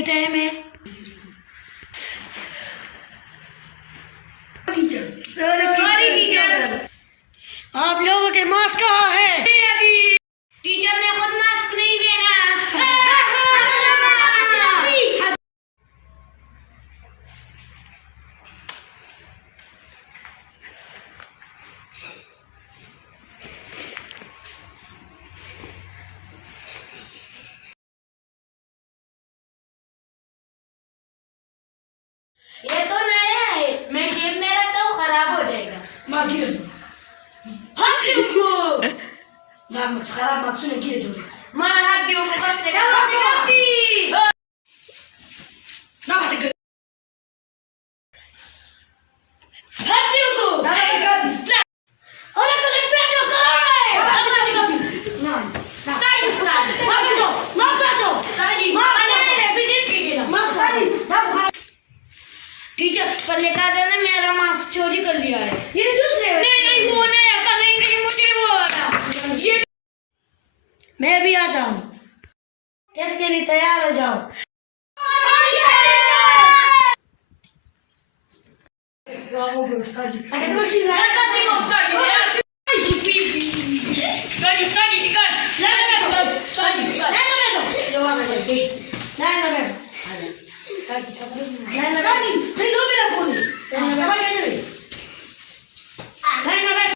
ये टाइम है sorry teacher. आप लोगों के मास्क कहाँ है? टीचर ने खुद मास्क नहीं पहना। ये तो नया है, मैं जेब में रखता हूँ, खराब हो जाएगा। माँ गिर जाओ। हाथ क्यों? ना मत खराब मत सुने गिर जाओ। मैं हाथ दियो को कससे कापी। ना बस गिर। हाथ दियो को। ना बस गिर। अरे तो एक पेट करो रे। ना बस गिर। ना ना। ताई फुरा। ना बैठो ना बैठो। ताई मां ने फिजिक की गिरा। माँ सारी ना खराब। टीचर पर लिखा था ना मेरा मास्क चोरी कर लिया है। ये दूसरे नहीं वो नहीं आता नहीं कि मुझे वो आता। ये मैं भी आता हूँ। टेस्ट के लिए तैयार हो जाओ। Bravo, bro. Study. Até que eu